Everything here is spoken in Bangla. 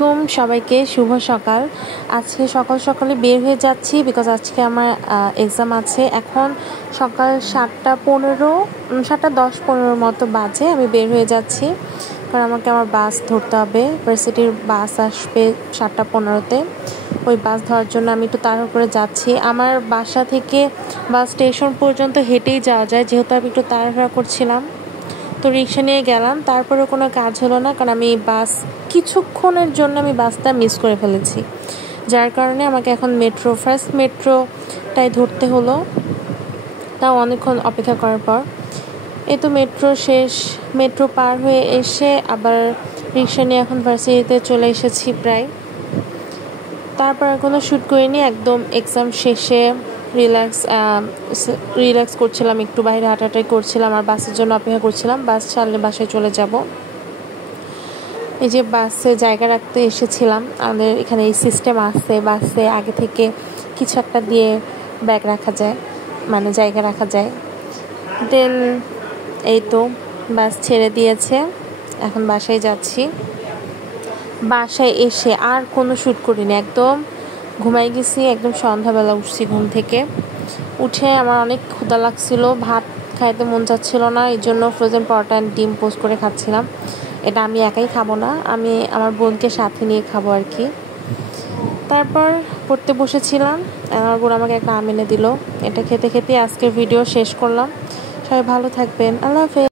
আলাইকুম সবাইকে শুভ সকাল। আজকে সকালে বের হয়ে যাচ্ছি বিকজ আজকে আমার এক্সাম আছে। এখন সকাল 7:10-15 মতো বাজে। আমি বের হয়ে যাচ্ছি কারণ আমাকে আমার বাস ধরতে হবে। ভার্সিটির বাস আসবে 7:15-তে। ওই বাস ধরার জন্য আমি একটু তাড়াহুড়ো করে যাচ্ছি। আমার বাসা থেকে বাস স্টেশন পর্যন্ত হেঁটেই যাওয়া যায়, যেহেতু আমি একটু তাড়াহুড়া করছিলাম। তো রিক্সা নিয়ে গেলাম, তারপরে কোনো কাজ হলো না কারণ আমি কিছুক্ষণের জন্য আমি বাসটা মিস করে ফেলেছি, যার কারণে আমাকে এখন ফার্স্ট মেট্রোটাই ধরতে হলো, তাও অনেকক্ষণ অপেক্ষা করার পর। এই তো মেট্রো শেষ, মেট্রো পার হয়ে এসে আবার রিক্সা নিয়ে এখন ভার্সিটিতে চলে এসেছি প্রায়। তারপর আর কোনো শ্যুট করিনি, একদম এক্সাম শেষে রিল্যাক্স করছিলাম, একটু বাইরে হাঁটাহাঁটি করছিলাম আর বাসের জন্য অপেক্ষা করছিলাম। বাস ছাড়লে বাসায় চলে যাব। এই যে বাসে জায়গা রাখতে এসেছিলাম, আমাদের এখানে এই সিস্টেম আছে, বাসে আগে থেকে কিছু একটা দিয়ে ব্যাগ রাখা যায়, মানে জায়গা রাখা যায়। দেন এই তো বাস ছেড়ে দিয়েছে, এখন বাসায় যাচ্ছি। বাসায় এসে আর কোনো শ্যুট করিনি, একদম ঘুমাই গেছি। একদম সন্ধ্যাবেলা উঠছি ঘুম থেকে। উঠে আমার অনেক ক্ষুধা লাগছিল, ভাত খাইতে মন চাচ্ছিল না, এই জন্য ফ্রোজেন পরোটা অ্যান্ড ডিম পোস্ট করে খাচ্ছিলাম। এটা আমি একাই খাবো না, আমি আমার বোনকে সাথে নিয়ে খাবো আর কি। তারপর পড়তে বসেছিলাম, আমার বোন আমাকে একটা আম এনে দিল। এটা খেতে খেতে আজকের ভিডিও শেষ করলাম। সবাই ভালো থাকবেন, আল্লাহ হাফেজ।